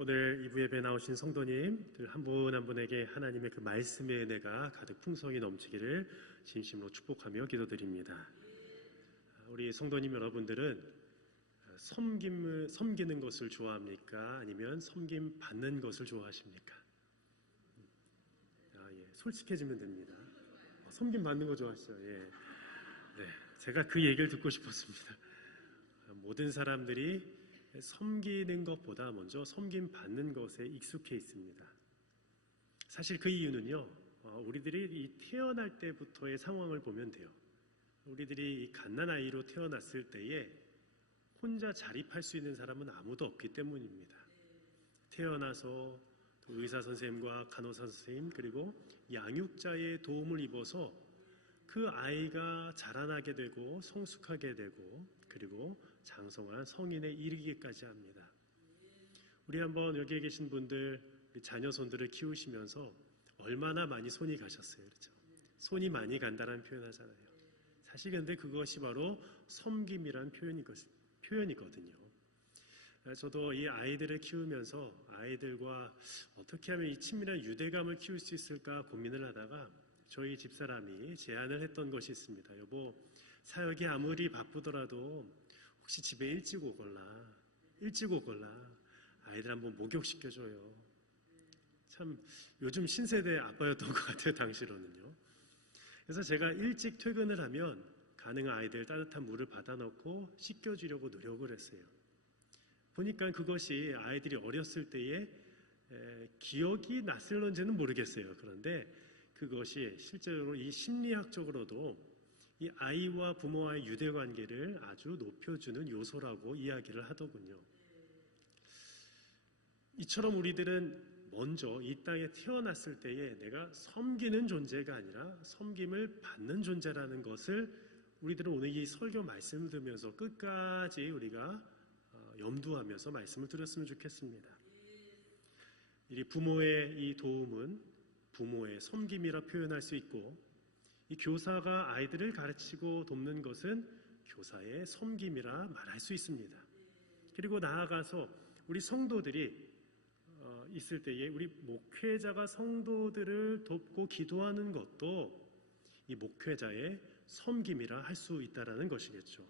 오늘 이부 예배 나오신 성도님들 한 분 한 분에게 하나님의 그 말씀의 은혜가 가득 풍성히 넘치기를 진심으로 축복하며 기도드립니다. 우리 성도님 여러분들은 섬기는 것을 좋아합니까? 아니면 섬김 받는 것을 좋아하십니까? 솔직해지면 됩니다. 섬김 받는 거 좋아하시죠? 네, 제가 그 얘기를 듣고 싶었습니다. 모든 사람들이 섬기는 것보다 먼저 섬김 받는 것에 익숙해 있습니다. 사실 그 이유는요, 우리들이 이 태어날 때부터의 상황을 보면 돼요. 우리들이 이 갓난아이로 태어났을 때에 혼자 자립할 수 있는 사람은 아무도 없기 때문입니다. 태어나서 의사 선생님과 간호사 선생님 그리고 양육자의 도움을 입어서 그 아이가 자라나게 되고 성숙하게 되고 그리고 장성한 성인에 이르기까지 합니다. 우리 한번 여기에 계신 분들 자녀손들을 키우시면서 얼마나 많이 손이 가셨어요, 그렇죠? 손이 많이 간다는 표현 하잖아요. 사실 근데 그것이 바로 섬김이란 표현이거든요. 저도 이 아이들을 키우면서 아이들과 어떻게 하면 이 친밀한 유대감을 키울 수 있을까 고민을 하다가 저희 집사람이 제안을 했던 것이 있습니다. 여보, 사역이 아무리 바쁘더라도 혹시 집에 일찍 오걸라 아이들 한번 목욕시켜줘요. 참 요즘 신세대 아빠였던 것 같아요, 당시로는요. 그래서 제가 일찍 퇴근을 하면 가능한 아이들 따뜻한 물을 받아 넣고 씻겨주려고 노력을 했어요. 보니까 그것이 아이들이 어렸을 때에 기억이 났을런지는 모르겠어요. 그런데 그것이 실제로 이 심리학적으로도 이 아이와 부모와의 유대관계를 아주 높여주는 요소라고 이야기를 하더군요. 이처럼 우리들은 먼저 이 땅에 태어났을 때에 내가 섬기는 존재가 아니라 섬김을 받는 존재라는 것을 우리들은 오늘 이 설교 말씀을 들으면서 끝까지 우리가 염두하면서 말씀을 드렸으면 좋겠습니다. 이 부모의 이 도움은 부모의 섬김이라 표현할 수 있고, 이 교사가 아이들을 가르치고 돕는 것은 교사의 섬김이라 말할 수 있습니다. 그리고 나아가서 우리 성도들이 있을 때에 우리 목회자가 성도들을 돕고 기도하는 것도 이 목회자의 섬김이라 할 수 있다는 것이겠죠.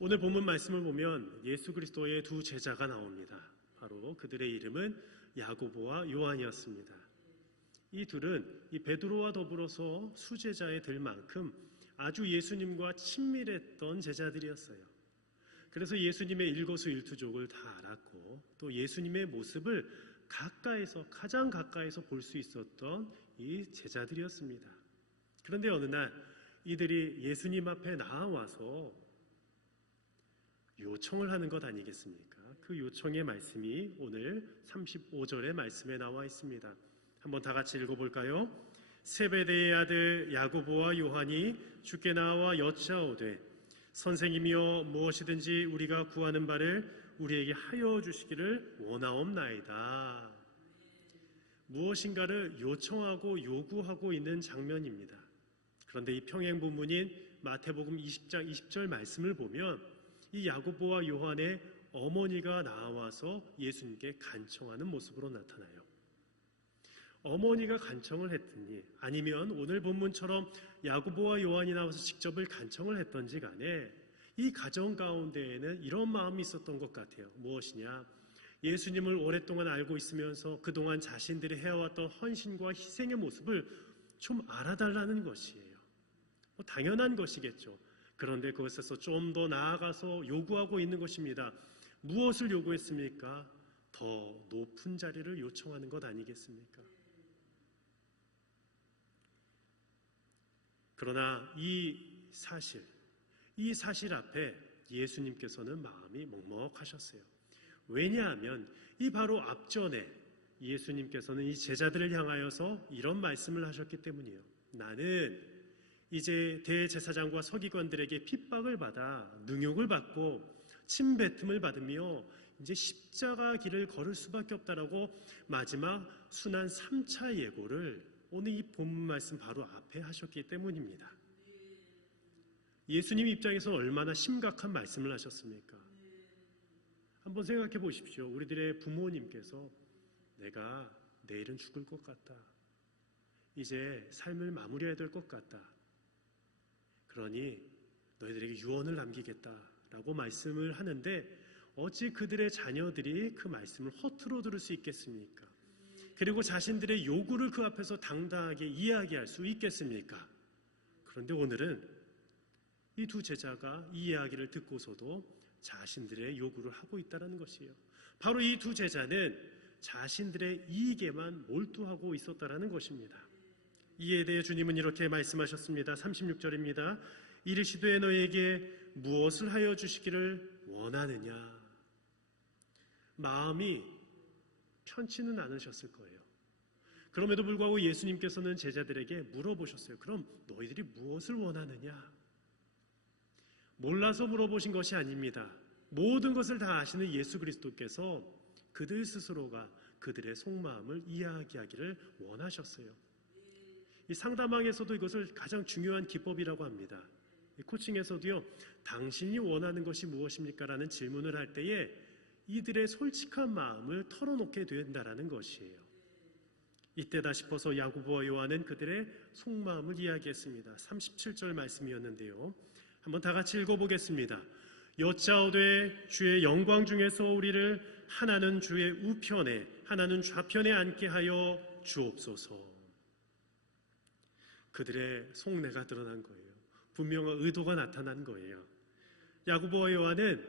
오늘 본문 말씀을 보면 예수 그리스도의 두 제자가 나옵니다. 바로 그들의 이름은 야고보와 요한이었습니다. 이 둘은 이 베드로와 더불어서 수제자에 들 만큼 아주 예수님과 친밀했던 제자들이었어요. 그래서 예수님의 일거수일투족을 다 알았고 또 예수님의 모습을 가장 가까이서 볼 수 있었던 이 제자들이었습니다. 그런데 어느 날 이들이 예수님 앞에 나와서 요청을 하는 것 아니겠습니까? 그 요청의 말씀이 오늘 35절의 말씀에 나와 있습니다. 한번 다 같이 읽어볼까요? 세베대의 아들 야고보와 요한이 주께 나와 여짜오되 선생님이여 무엇이든지 우리가 구하는 바를 우리에게 하여 주시기를 원하옵나이다. 무엇인가를 요청하고 요구하고 있는 장면입니다. 그런데 이 평행 본문인 마태복음 20장 20절 말씀을 보면 이 야고보와 요한의 어머니가 나와서 예수님께 간청하는 모습으로 나타나요. 어머니가 간청을 했더니 아니면 오늘 본문처럼 야고보와 요한이 나와서 직접을 간청을 했던지 간에 이 가정 가운데에는 이런 마음이 있었던 것 같아요. 무엇이냐? 예수님을 오랫동안 알고 있으면서 그동안 자신들이 해왔던 헌신과 희생의 모습을 좀 알아달라는 것이에요. 당연한 것이겠죠. 그런데 그것에서 좀 더 나아가서 요구하고 있는 것입니다. 무엇을 요구했습니까? 더 높은 자리를 요청하는 것 아니겠습니까? 그러나 이 사실 앞에 예수님께서는 마음이 먹먹하셨어요. 왜냐하면 이 바로 앞전에 예수님께서는 이 제자들을 향하여서 이런 말씀을 하셨기 때문이에요. 나는 이제 대제사장과 서기관들에게 핍박을 받아 능욕을 받고 침뱉음을 받으며 이제 십자가 길을 걸을 수밖에 없다라고 마지막 순환 3차 예고를 오늘 이 본문 말씀 바로 앞에 하셨기 때문입니다. 예수님 입장에서 얼마나 심각한 말씀을 하셨습니까? 한번 생각해 보십시오. 우리들의 부모님께서 내가 내일은 죽을 것 같다. 이제 삶을 마무리해야 될 것 같다. 그러니 너희들에게 유언을 남기겠다라고 말씀을 하는데 어찌 그들의 자녀들이 그 말씀을 허투루 들을 수 있겠습니까? 그리고 자신들의 요구를 그 앞에서 당당하게 이야기할 수 있겠습니까? 그런데 오늘은 이 두 제자가 이 이야기를 듣고서도 자신들의 요구를 하고 있다는 것이에요. 바로 이 두 제자는 자신들의 이익에만 몰두하고 있었다는 것입니다. 이에 대해 주님은 이렇게 말씀하셨습니다. 36절입니다. 이르시되 너에게 무엇을 하여 주시기를 원하느냐. 마음이 편치는 않으셨을 거예요. 그럼에도 불구하고 예수님께서는 제자들에게 물어보셨어요. 그럼 너희들이 무엇을 원하느냐? 몰라서 물어보신 것이 아닙니다. 모든 것을 다 아시는 예수 그리스도께서 그들 스스로가 그들의 속마음을 이야기하기를 원하셨어요. 이 상담왕에서도 이것을 가장 중요한 기법이라고 합니다. 이 코칭에서도요, 당신이 원하는 것이 무엇입니까? 라는 질문을 할 때에 이들의 솔직한 마음을 털어놓게 된다는 것이에요. 이때다 싶어서 야고보와 요한은 그들의 속마음을 이야기했습니다. 37절 말씀이었는데요. 한번 다 같이 읽어보겠습니다. 여짜오되 주의 영광 중에서 우리를 하나는 주의 우편에 하나는 좌편에 앉게 하여 주옵소서. 그들의 속내가 드러난 거예요. 분명한 의도가 나타난 거예요. 야고보와 요한은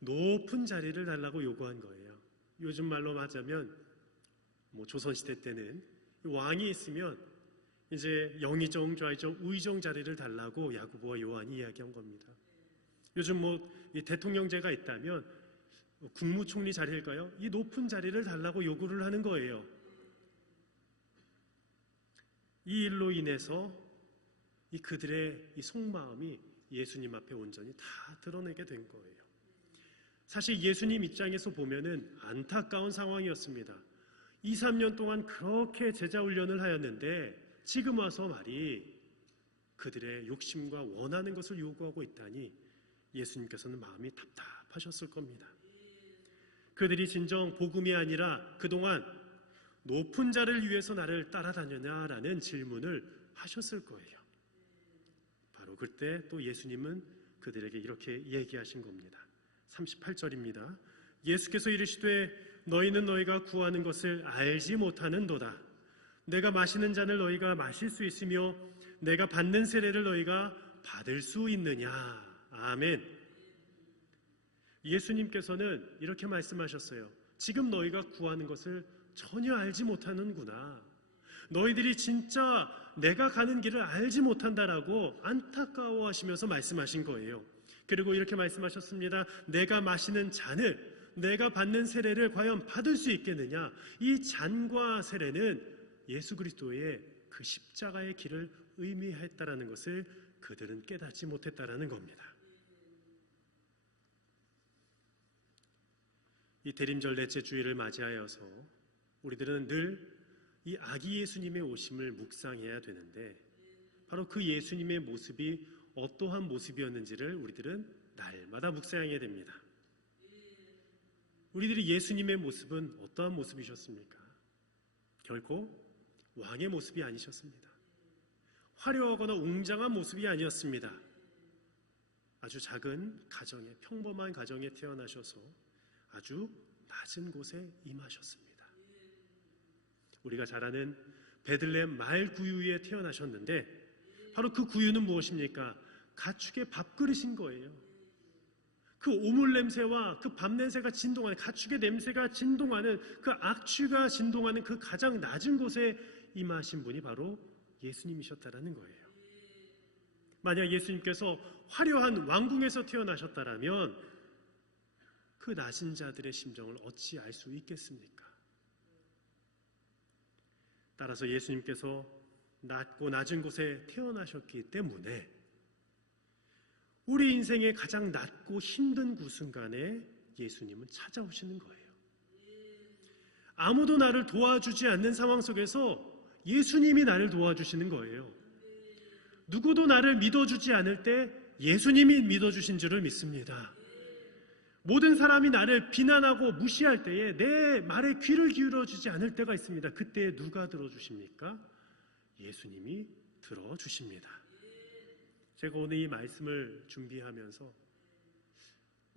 높은 자리를 달라고 요구한 거예요. 요즘 말로 하자면 조선시대 때는 왕이 있으면 이제 영의정, 좌의정, 우의정 자리를 달라고 야고보와 요한이 이야기한 겁니다. 요즘 이 대통령제가 있다면 국무총리 자리일까요? 이 높은 자리를 달라고 요구를 하는 거예요. 이 일로 인해서 그들의 이 속마음이 예수님 앞에 온전히 다 드러내게 된 거예요. 사실 예수님 입장에서 보면은 안타까운 상황이었습니다. 2, 3년 동안 그렇게 제자 훈련을 하였는데 지금 와서 말이 그들의 욕심과 원하는 것을 요구하고 있다니 예수님께서는 마음이 답답하셨을 겁니다. 그들이 진정 복음이 아니라 그동안 높은 자를 위해서 나를 따라다녔냐라는 질문을 하셨을 거예요. 바로 그때 또 예수님은 그들에게 이렇게 얘기하신 겁니다. 38절입니다. 예수께서 이르시되 너희는 너희가 구하는 것을 알지 못하는도다. 내가 마시는 잔을 너희가 마실 수 있으며 내가 받는 세례를 너희가 받을 수 있느냐. 아멘. 예수님께서는 이렇게 말씀하셨어요. 지금 너희가 구하는 것을 전혀 알지 못하는구나. 너희들이 진짜 내가 가는 길을 알지 못한다라고 안타까워하시면서 말씀하신 거예요. 그리고 이렇게 말씀하셨습니다. 내가 마시는 잔을, 내가 받는 세례를 과연 받을 수 있겠느냐? 이 잔과 세례는 예수 그리스도의 그 십자가의 길을 의미했다라는 것을 그들은 깨닫지 못했다라는 겁니다. 이 대림절 넷째 주일을 맞이하여서 우리들은 늘 이 아기 예수님의 오심을 묵상해야 되는데 바로 그 예수님의 모습이 어떠한 모습이었는지를 우리들은 날마다 묵상해야 됩니다. 우리들이 예수님의 모습은 어떠한 모습이셨습니까? 결코 왕의 모습이 아니셨습니다. 화려하거나 웅장한 모습이 아니었습니다. 아주 작은 가정에, 평범한 가정에 태어나셔서 아주 낮은 곳에 임하셨습니다. 우리가 잘 아는 베들레헴 말 구유에 태어나셨는데 바로 그 구유는 무엇입니까? 가축의 밥그릇인 거예요. 그 오물 냄새와 그 밥 냄새가 진동하는, 가축의 냄새가 진동하는, 그 악취가 진동하는 그 가장 낮은 곳에 임하신 분이 바로 예수님이셨다라는 거예요. 만약 예수님께서 화려한 왕궁에서 태어나셨다라면 그 낮은 자들의 심정을 어찌 알 수 있겠습니까? 따라서 예수님께서 낮고 낮은 곳에 태어나셨기 때문에 우리 인생의 가장 낮고 힘든 그 순간에 예수님은 찾아오시는 거예요. 아무도 나를 도와주지 않는 상황 속에서 예수님이 나를 도와주시는 거예요. 누구도 나를 믿어주지 않을 때 예수님이 믿어주신 줄을 믿습니다. 모든 사람이 나를 비난하고 무시할 때에 내 말에 귀를 기울여주지 않을 때가 있습니다. 그때 누가 들어주십니까? 예수님이 들어주십니다. 제가 오늘 이 말씀을 준비하면서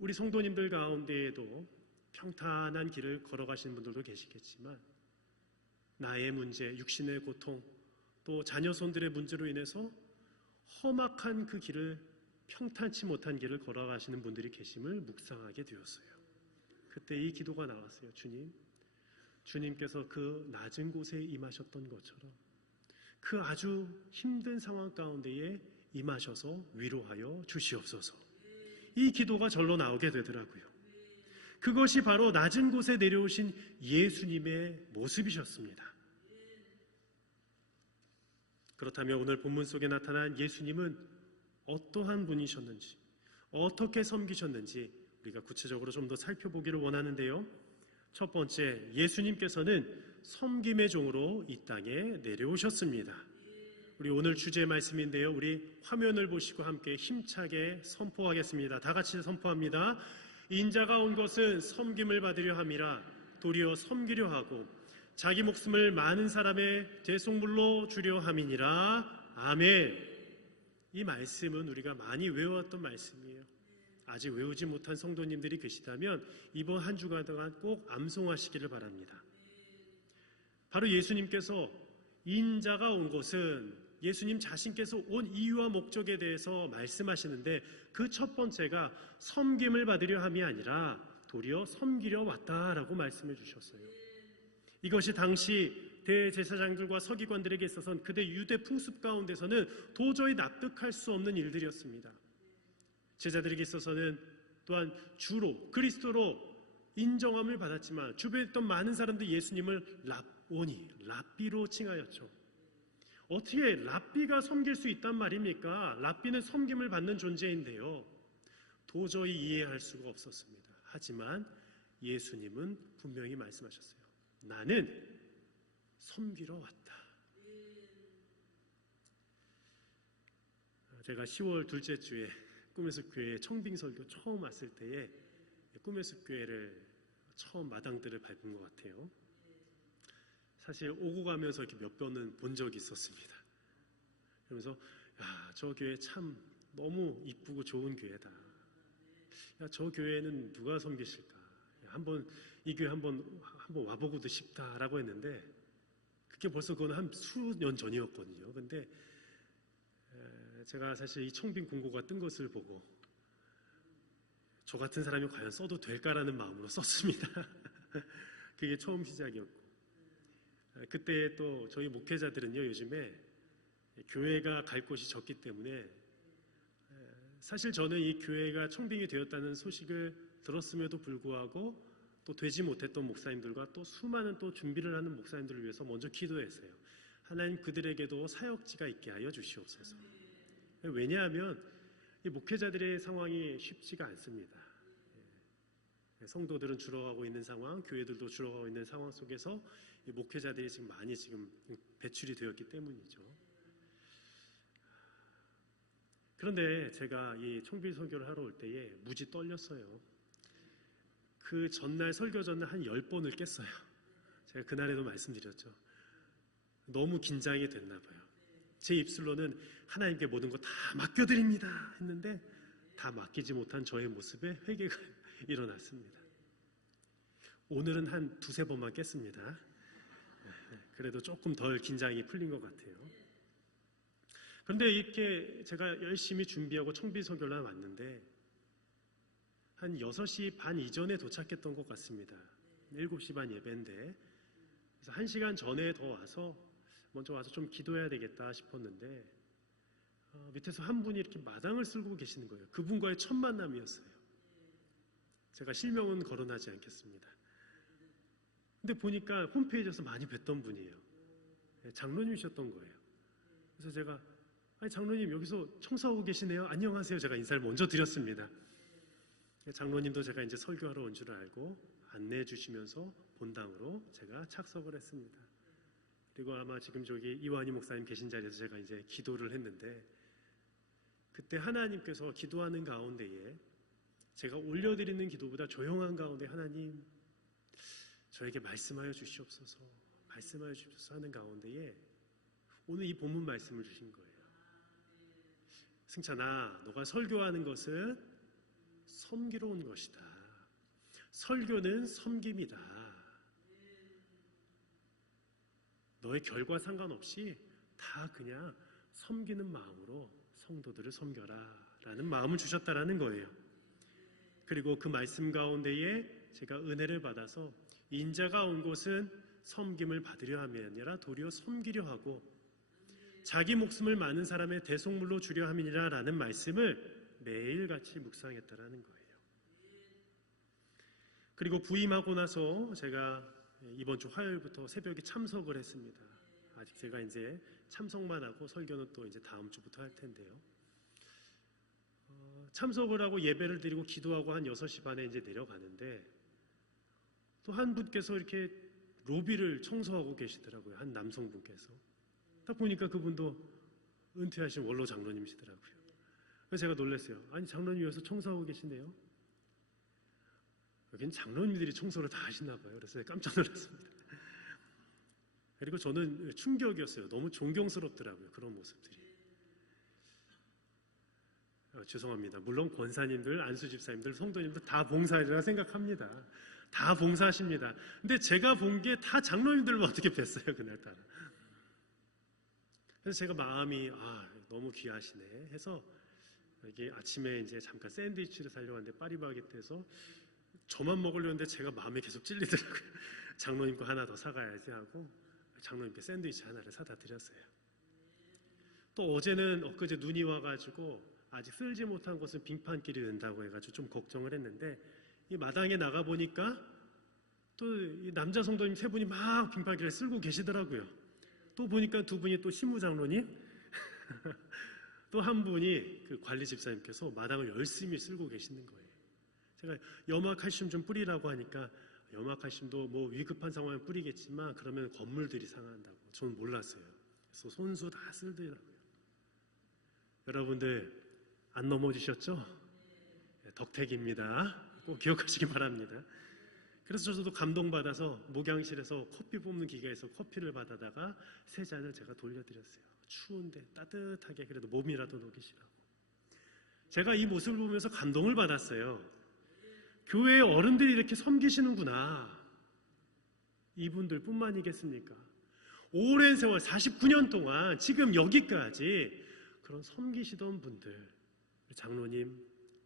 우리 성도님들 가운데에도 평탄한 길을 걸어가시는 분들도 계시겠지만 나의 문제, 육신의 고통, 또 자녀손들의 문제로 인해서 험악한 그 길을, 평탄치 못한 길을 걸어가시는 분들이 계심을 묵상하게 되었어요. 그때 이 기도가 나왔어요. 주님께서 그 낮은 곳에 임하셨던 것처럼 그 아주 힘든 상황 가운데에 임하셔서 위로하여 주시옵소서. 이 기도가 절로 나오게 되더라고요. 그것이 바로 낮은 곳에 내려오신 예수님의 모습이셨습니다. 그렇다면 오늘 본문 속에 나타난 예수님은 어떠한 분이셨는지, 어떻게 섬기셨는지 우리가 구체적으로 좀 더 살펴보기를 원하는데요. 첫 번째, 예수님께서는 섬김의 종으로 이 땅에 내려오셨습니다. 우리 오늘 주제 말씀인데요. 우리 화면을 보시고 함께 힘차게 선포하겠습니다. 다 같이 선포합니다. 인자가 온 것은 섬김을 받으려 함이라 도리어 섬기려 하고 자기 목숨을 많은 사람의 대속물로 주려 함이니라. 아멘. 이 말씀은 우리가 많이 외워왔던 말씀이에요. 아직 외우지 못한 성도님들이 계시다면 이번 한 주간 동안 꼭 암송하시기를 바랍니다. 바로 예수님께서 인자가 온 것은 예수님 자신께서 온 이유와 목적에 대해서 말씀하시는데 그 첫 번째가 섬김을 받으려 함이 아니라 도리어 섬기려 왔다라고 말씀해 주셨어요. 이것이 당시 대제사장들과 서기관들에게 있어서는 그대 유대 풍습 가운데서는 도저히 납득할 수 없는 일들이었습니다. 제자들에게 있어서는 또한 주로 그리스도로 인정함을 받았지만 주변에 있던 많은 사람들이 예수님을 랍비로 칭하였죠. 어떻게 랍비가 섬길 수 있단 말입니까? 랍비는 섬김을 받는 존재인데요. 도저히 이해할 수가 없었습니다. 하지만 예수님은 분명히 말씀하셨어요. 나는 섬기러 왔다. 제가 10월 둘째 주에 꿈의 숲 교회에 청빙 설교 처음 왔을 때에 꿈의 숲 교회를 처음 마당들을 밟은 것 같아요. 사실 오고 가면서 이렇게 몇 번은 본 적이 있었습니다. 그러면서 야, 저 교회 참 너무 이쁘고 좋은 교회다. 야, 저 교회는 누가 섬기실까? 한번 이 교회 한번 와보고도 싶다라고 했는데 그게 벌써 그건 한 수년 전이었거든요. 근데 제가 사실 이 청빙 공고가 뜬 것을 보고 저 같은 사람이 과연 써도 될까라는 마음으로 썼습니다. 그게 처음 시작이었고 그때 또 저희 목회자들은요 요즘에 교회가 갈 곳이 적기 때문에 사실 저는 이 교회가 청빙이 되었다는 소식을 들었음에도 불구하고 또 되지 못했던 목사님들과 또 수많은 또 준비를 하는 목사님들을 위해서 먼저 기도했어요. 하나님 그들에게도 사역지가 있게 하여 주시옵소서. 왜냐하면 이 목회자들의 상황이 쉽지가 않습니다. 성도들은 줄어가고 있는 상황, 교회들도 줄어가고 있는 상황 속에서 이 목회자들이 지금 많이 배출이 되었기 때문이죠. 그런데 제가 이 청빙 설교를 하러 올 때에 무지 떨렸어요. 그 전날 설교 전날 한 10번을 깼어요. 제가 그날에도 말씀드렸죠. 너무 긴장이 됐나 봐요. 제 입술로는 하나님께 모든 거 다 맡겨드립니다 했는데 다 맡기지 못한 저의 모습에 회개가 일어났습니다. 오늘은 한 두세 번만 깼습니다. 그래도 조금 덜 긴장이 풀린 것 같아요. 그런데 이렇게 제가 열심히 준비하고 청빙 설교를 왔는데 한 6시 반 이전에 도착했던 것 같습니다. 7시 반 예배인데 그래서 1시간 전에 먼저 와서 좀 기도해야 되겠다 싶었는데 밑에서 한 분이 이렇게 마당을 쓸고 계시는 거예요. 그분과의 첫 만남이었어요. 제가 실명은 거론하지 않겠습니다. 근데 보니까 홈페이지에서 많이 뵀던 분이에요. 장로님이셨던 거예요. 그래서 제가 아니 장로님 여기서 청소하고 계시네요. 안녕하세요. 제가 인사를 먼저 드렸습니다. 장로님도 제가 이제 설교하러 온 줄 알고 안내해 주시면서 본당으로 제가 착석을 했습니다. 그리고 아마 지금 저기 이완희 목사님 계신 자리에서 제가 이제 기도를 했는데 그때 하나님께서 기도하는 가운데에 제가 올려드리는 기도보다 조용한 가운데 하나님 저에게 말씀하여 주시옵소서, 말씀하여 주시옵소서 하는 가운데에 오늘 이 본문 말씀을 주신 거예요. 승찬아, 너가 설교하는 것은 섬기러 온 것이다. 설교는 섬김이다. 너의 결과 상관없이 다 그냥 섬기는 마음으로 성도들을 섬겨라 라는 마음을 주셨다라는 거예요. 그리고 그 말씀 가운데에 제가 은혜를 받아서 인자가 온 곳은 섬김을 받으려 함이 아니라 도리어 섬기려 하고 자기 목숨을 많은 사람의 대속물로 주려 함이니라 라는 말씀을 매일같이 묵상했다라는 거예요. 그리고 부임하고 나서 제가 이번 주 화요일부터 새벽에 참석을 했습니다. 아직 제가 이제 참석만 하고 설교는 또 이제 다음 주부터 할 텐데요. 참석을 하고 예배를 드리고 기도하고 한 6시 반에 이제 내려가는데 또 한 분께서 이렇게 로비를 청소하고 계시더라고요. 한 남성분께서. 딱 보니까 그분도 은퇴하신 원로 장로님이시더라고요. 그래서 제가 놀랐어요. 아니, 장로님 여기서 청소하고 계시네요. 여기는 장로님들이 청소를 다 하시나 봐요. 그래서 깜짝 놀랐습니다. 그리고 저는 충격이었어요. 너무 존경스럽더라고요. 그런 모습들이. 죄송합니다. 물론 권사님들, 안수집사님들, 성도님들 다 봉사자라 생각합니다. 다 봉사하십니다. 근데 제가 본 게 다 장로님들만 어떻게 뵀어요, 그날따라. 그래서 제가 마음이 너무 귀하시네 해서 이게 아침에 이제 잠깐 샌드위치를 사려고 하는데 파리바게트에서 저만 먹으려고 했는데 제가 마음에 계속 찔리더라고요. 장로님 거 하나 더 사가야지 하고 장로님께 샌드위치 하나를 사다 드렸어요. 또 어제는 엊그제 눈이 와가지고 아직 쓸지 못한 것은 빙판길이 된다고 해가지고 좀 걱정을 했는데 이 마당에 나가 보니까 또 이 남자 성도님 3분이 막 빙판길을 쓸고 계시더라고요. 또 보니까 2분이 또 신무장로님 또 한 분이 그 관리 집사님께서 마당을 열심히 쓸고 계시는 거예요. 제가 염화칼슘 좀 뿌리라고 하니까 염화칼슘도 뭐 위급한 상황에 뿌리겠지만 그러면 건물들이 상한다고. 저는 몰랐어요. 그래서 손수 다 쓸더라고요. 여러분들 안 넘어지셨죠? 덕택입니다. 꼭 기억하시기 바랍니다. 그래서 저도 감동받아서 목양실에서 커피 뽑는 기계에서 커피를 받아다가 3잔을 제가 돌려드렸어요. 추운데 따뜻하게 그래도 몸이라도 녹이시라고. 제가 이 모습을 보면서 감동을 받았어요. 교회의 어른들이 이렇게 섬기시는구나. 이분들 뿐만이겠습니까? 오랜 세월 49년 동안 지금 여기까지 그런 섬기시던 분들, 장로님,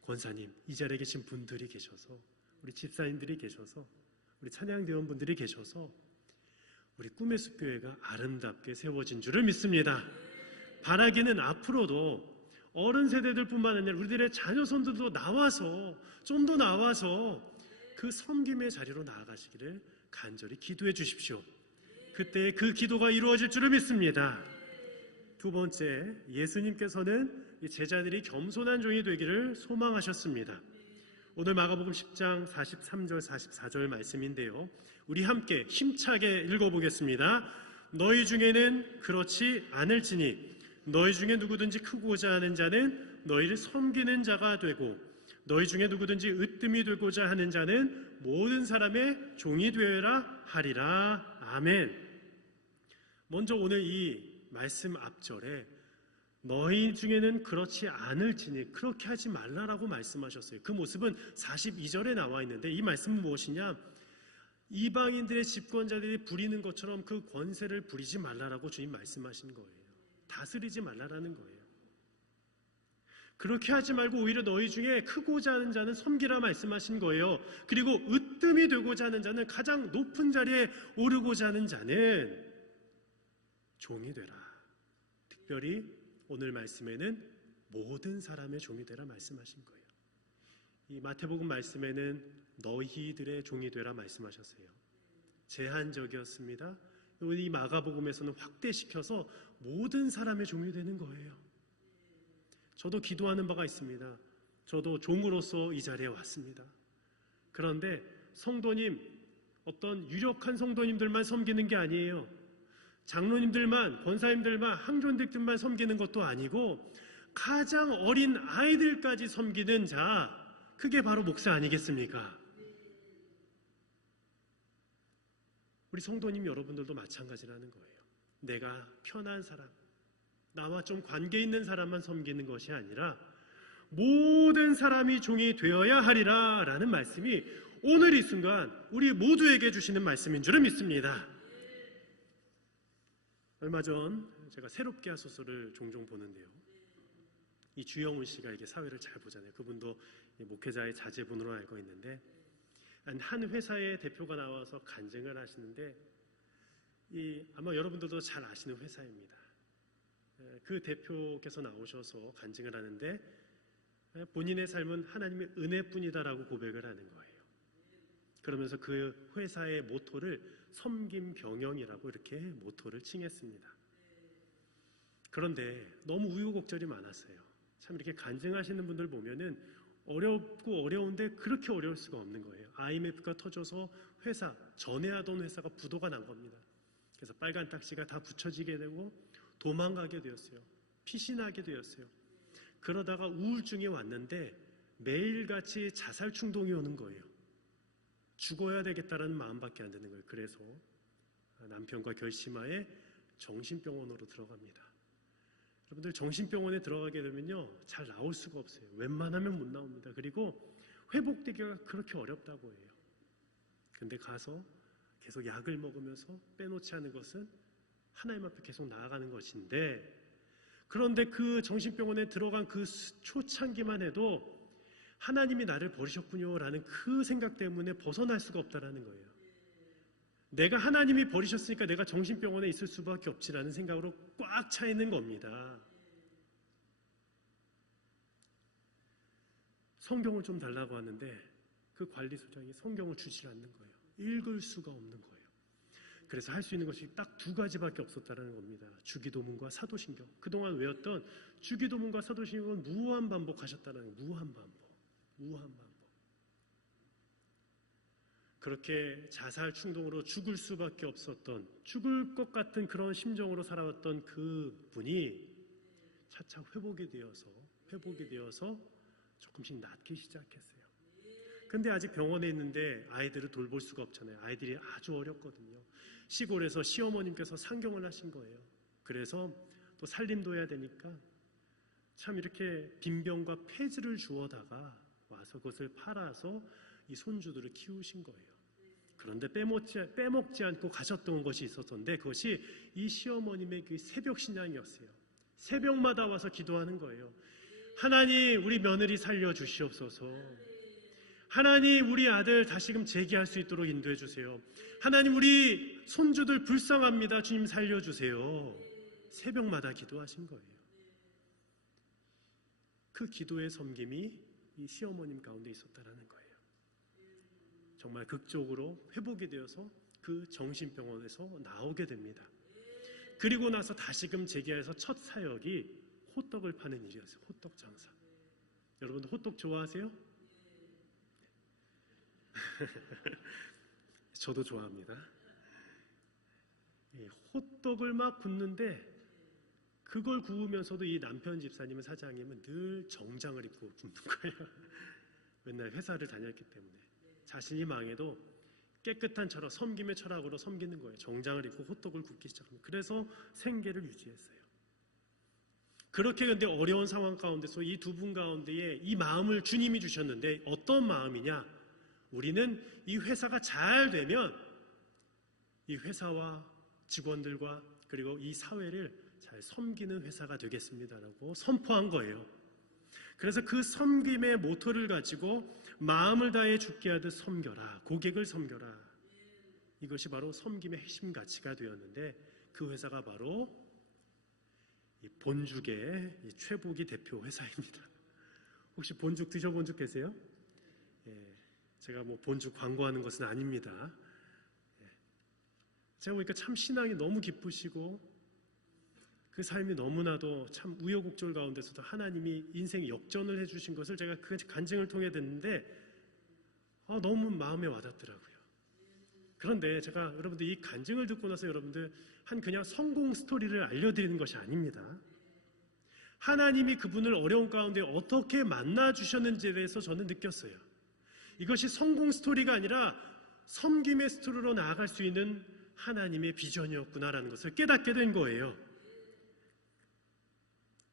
권사님, 이 자리에 계신 분들이 계셔서, 우리 집사님들이 계셔서, 우리 찬양대원분들이 계셔서 우리 꿈의 숲교회가 아름답게 세워진 줄을 믿습니다. 바라기는 앞으로도 어른 세대들뿐만 아니라 우리들의 자녀손들도 나와서, 좀 더 나와서 그 섬김의 자리로 나아가시기를 간절히 기도해 주십시오. 그때 그 기도가 이루어질 줄을 믿습니다. 2번째, 예수님께서는 이 제자들이 겸손한 종이 되기를 소망하셨습니다. 오늘 마가복음 10장 43절 44절 말씀인데요, 우리 함께 힘차게 읽어보겠습니다. 너희 중에는 그렇지 않을지니 너희 중에 누구든지 크고자 하는 자는 너희를 섬기는 자가 되고 너희 중에 누구든지 으뜸이 되고자 하는 자는 모든 사람의 종이 되어라 하리라. 아멘. 먼저 오늘 이 말씀 앞절에 너희 중에는 그렇지 않을지니, 그렇게 하지 말라라고 말씀하셨어요. 그 모습은 42절에 나와 있는데 이 말씀은 무엇이냐? 이방인들의 집권자들이 부리는 것처럼 그 권세를 부리지 말라라고 주님 말씀하신 거예요. 다스리지 말라라는 거예요. 그렇게 하지 말고 오히려 너희 중에 크고자 하는 자는 섬기라 말씀하신 거예요. 그리고 으뜸이 되고자 하는 자는, 가장 높은 자리에 오르고자 하는 자는 종이 되라. 특별히 오늘 말씀에는 모든 사람의 종이 되라 말씀하신 거예요. 이 마태복음 말씀에는 너희들의 종이 되라 말씀하셨어요. 제한적이었습니다. 이 마가복음에서는 확대시켜서 모든 사람의 종이 되는 거예요. 저도 기도하는 바가 있습니다. 저도 종으로서 이 자리에 왔습니다. 그런데 성도님, 어떤 유력한 성도님들만 섬기는 게 아니에요. 장로님들만, 권사님들만, 항존직들만 섬기는 것도 아니고 가장 어린 아이들까지 섬기는 자, 그게 바로 목사 아니겠습니까? 우리 성도님 여러분들도 마찬가지라는 거예요. 내가 편한 사람, 나와 좀 관계 있는 사람만 섬기는 것이 아니라 모든 사람이 종이 되어야 하리라 라는 말씀이 오늘 이 순간 우리 모두에게 주시는 말씀인 줄을 믿습니다. 얼마 전 제가 새롭게 소설을 종종 보는데요, 이 주영훈 씨가 이게 사회를 잘 보잖아요. 그분도 목회자의 자제분으로 알고 있는데, 한 회사의 대표가 나와서 간증을 하시는데, 아마 여러분들도 잘 아시는 회사입니다. 그 대표께서 나오셔서 간증을 하는데, 본인의 삶은 하나님의 은혜뿐이다라고 고백을 하는 거예요. 그러면서 그 회사의 모토를 섬김병영이라고 이렇게 모토를 칭했습니다. 그런데 너무 우유곡절이 많았어요. 참 이렇게 간증하시는 분들 보면은 어렵고 어려운데 그렇게 어려울 수가 없는 거예요. IMF가 터져서 전에 하던 회사가 부도가 난 겁니다. 그래서 빨간 딱지가 다 붙여지게 되고 도망가게 되었어요. 피신하게 되었어요. 그러다가 우울증이 왔는데 매일같이 자살 충동이 오는 거예요. 죽어야 되겠다라는 마음밖에 안 드는 거예요. 그래서 남편과 결심하에 정신병원으로 들어갑니다. 여러분들 정신병원에 들어가게 되면요, 잘 나올 수가 없어요. 웬만하면 못 나옵니다. 그리고 회복되기가 그렇게 어렵다고 해요. 근데 가서 계속 약을 먹으면서 빼놓지 않은 것은 하나님 앞에 계속 나아가는 것인데, 그런데 그 정신병원에 들어간 그 초창기만 해도 하나님이 나를 버리셨군요 라는 그 생각 때문에 벗어날 수가 없다라는 거예요. 내가 하나님이 버리셨으니까 내가 정신병원에 있을 수밖에 없지라는 생각으로 꽉 차 있는 겁니다. 성경을 좀 달라고 하는데 그 관리소장이 성경을 주질 않는 거예요. 읽을 수가 없는 거예요. 그래서 할 수 있는 것이 딱 두 가지밖에 없었다는 겁니다. 주기도문과 사도신경. 그동안 외웠던 주기도문과 사도신경은 무한 반복하셨다는 거예요. 무한 반복. 그렇게 자살 충동으로 죽을 수밖에 없었던, 죽을 것 같은 그런 심정으로 살아왔던 그 분이 차차 회복이 되어서 조금씩 낫기 시작했어요. 근데 아직 병원에 있는데 아이들을 돌볼 수가 없잖아요. 아이들이 아주 어렸거든요. 시골에서 시어머님께서 상경을 하신 거예요. 그래서 또 살림도 해야 되니까 참 이렇게 빈병과 폐지를 주워다가 와서 그것을 팔아서 이 손주들을 키우신 거예요. 그런데 빼먹지 않고 가셨던 것이 있었던데, 그것이 이 시어머님의 그 새벽 신앙이었어요. 새벽마다 와서 기도하는 거예요. 하나님, 우리 며느리 살려주시옵소서. 하나님, 우리 아들 다시금 재기할 수 있도록 인도해 주세요. 하나님, 우리 손주들 불쌍합니다. 주님 살려주세요. 새벽마다 기도하신 거예요. 그 기도의 섬김이 이 시어머님 가운데 있었다라는 거예요. 정말 극적으로 회복이 되어서 그 정신병원에서 나오게 됩니다. 그리고 나서 다시금 재기해서 첫 사역이 호떡을 파는 일이었어요. 호떡 장사. 여러분들 호떡 좋아하세요? 저도 좋아합니다. 호떡을 막 굽는데 그걸 구우면서도 이 남편 집사님은, 사장님은 늘 정장을 입고 굽는 거예요. 맨날 회사를 다녔기 때문에 자신이 망해도 깨끗한 철학, 섬김의 철학으로 섬기는 거예요. 정장을 입고 호떡을 굽기 시작합니다. 그래서 생계를 유지했어요. 그렇게 근데 어려운 상황 가운데서 이 두 분 가운데에 이 마음을 주님이 주셨는데, 어떤 마음이냐? 우리는 이 회사가 잘 되면 이 회사와 직원들과 그리고 이 사회를 잘 섬기는 회사가 되겠습니다라고 선포한 거예요. 그래서 그 섬김의 모토를 가지고 마음을 다해 죽게 하듯 섬겨라, 고객을 섬겨라. 이것이 바로 섬김의 핵심 가치가 되었는데, 그 회사가 바로 이 본죽의 이 최복이 대표 회사입니다. 혹시 본죽 드셔본 적 계세요? 제가 뭐 본죽 광고하는 것은 아닙니다. 제가 보니까 참 신앙이 너무 기쁘시고 그 삶이 너무나도 참 우여곡절 가운데서도 하나님이 인생 역전을 해주신 것을 제가 그 간증을 통해 듣는데 너무 마음에 와닿더라고요. 그런데 제가 여러분들 이 간증을 듣고 나서 여러분들 그냥 성공 스토리를 알려드리는 것이 아닙니다. 하나님이 그분을 어려운 가운데 어떻게 만나 주셨는지에 대해서 저는 느꼈어요. 이것이 성공 스토리가 아니라 섬김의 스토리로 나아갈 수 있는 하나님의 비전이었구나라는 것을 깨닫게 된 거예요.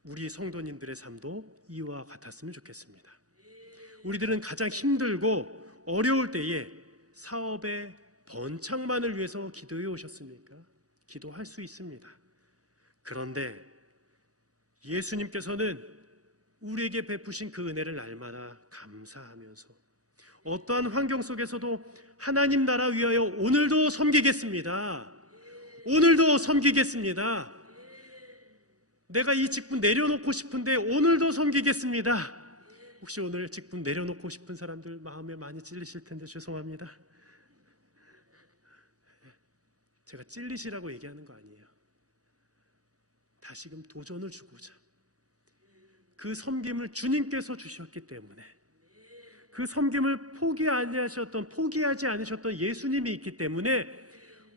우리 성도님들의 삶도 이와 같았으면 좋겠습니다. 우리들은 가장 힘들고 어려울 때에 사업의 번창만을 위해서 기도해 오셨습니까? 기도할 수 있습니다. 그런데 예수님께서는 우리에게 베푸신 그 은혜를 날마다 감사하면서 어떠한 환경 속에서도 하나님 나라 위하여 오늘도 섬기겠습니다. 오늘도 섬기겠습니다. 내가 이 직분 내려놓고 싶은데 오늘도 섬기겠습니다. 혹시 오늘 직분 내려놓고 싶은 사람들 마음에 많이 찔리실 텐데 죄송합니다. 제가 찔리시라고 얘기하는 거 아니에요. 다시금 도전을 주고자 그 섬김을 주님께서 주셨기 때문에 그 섬김을 포기하지 않으셨던 예수님이 있기 때문에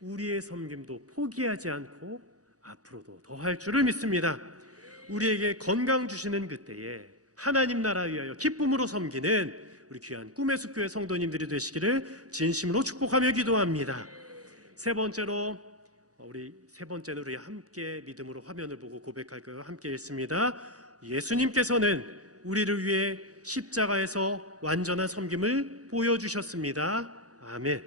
우리의 섬김도 포기하지 않고 앞으로도 더할 줄을 믿습니다. 우리에게 건강 주시는 그때에 하나님 나라 위하여 기쁨으로 섬기는 우리 귀한 꿈의 숲교회 성도님들이 되시기를 진심으로 축복하며 기도합니다. 세 번째는 우리 함께 믿음으로 화면을 보고 고백할까요? 함께 읽습니다. 예수님께서는 우리를 위해 십자가에서 완전한 섬김을 보여주셨습니다. 아멘.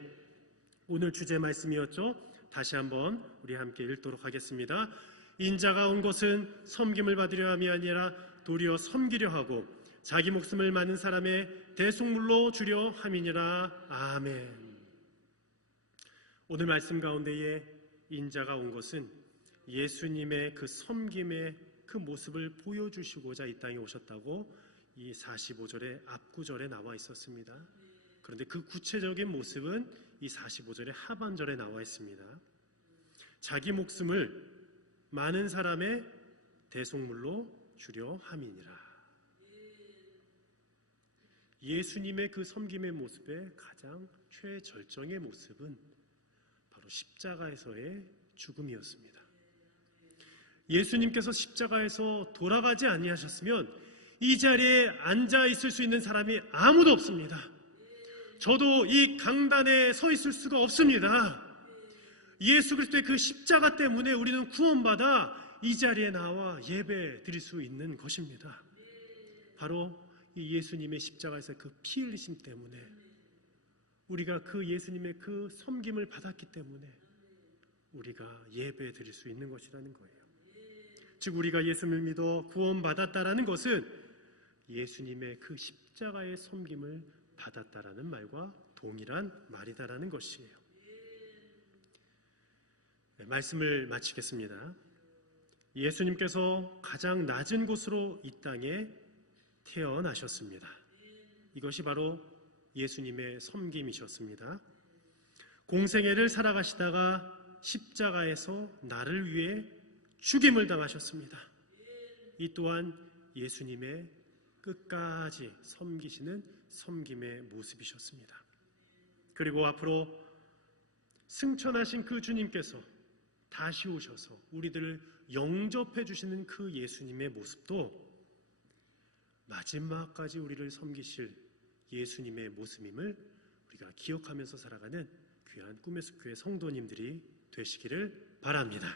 오늘 주제 말씀이었죠. 다시 한번 우리 함께 읽도록 하겠습니다. 인자가 온 것은 섬김을 받으려 함이 아니라 도리어 섬기려 하고 자기 목숨을 많은 사람의 대속물로 주려 함이니라. 아멘. 오늘 말씀 가운데에 인자가 온 것은 예수님의 그 섬김의 그 모습을 보여주시고자 이 땅에 오셨다고 이 45절의 앞구절에 나와 있었습니다. 그런데 그 구체적인 모습은 이 45절의 하반절에 나와 있습니다. 자기 목숨을 많은 사람의 대속물로 주려 함이니라. 예수님의 그 섬김의 모습의 가장 최절정의 모습은 바로 십자가에서의 죽음이었습니다. 예수님께서 십자가에서 돌아가지 아니하셨으면 이 자리에 앉아 있을 수 있는 사람이 아무도 없습니다. 저도 이 강단에 서 있을 수가 없습니다. 예수 그리스도의 그 십자가 때문에 우리는 구원받아 이 자리에 나와 예배 드릴 수 있는 것입니다. 바로 이 예수님의 십자가에서 그 피 흘리심 때문에 우리가 그 예수님의 그 섬김을 받았기 때문에 우리가 예배 드릴 수 있는 것이라는 거예요. 즉 우리가 예수님을 믿어 구원받았다라는 것은 예수님의 그 십자가의 섬김을 받았다라는 말과 동일한 말이다라는 것이에요. 네, 말씀을 마치겠습니다. 예수님께서 가장 낮은 곳으로 이 땅에 태어나셨습니다. 이것이 바로 예수님의 섬김이셨습니다. 공생애를 살아가시다가 십자가에서 나를 위해 죽임을 당하셨습니다. 이 또한 예수님의 끝까지 섬기시는 섬김의 모습이셨습니다. 그리고 앞으로 승천하신 그 주님께서 다시 오셔서 우리들을 영접해 주시는 그 예수님의 모습도 마지막까지 우리를 섬기실 예수님의 모습임을 우리가 기억하면서 살아가는 귀한 꿈의 숲교회 성도님들이 되시기를 바랍니다.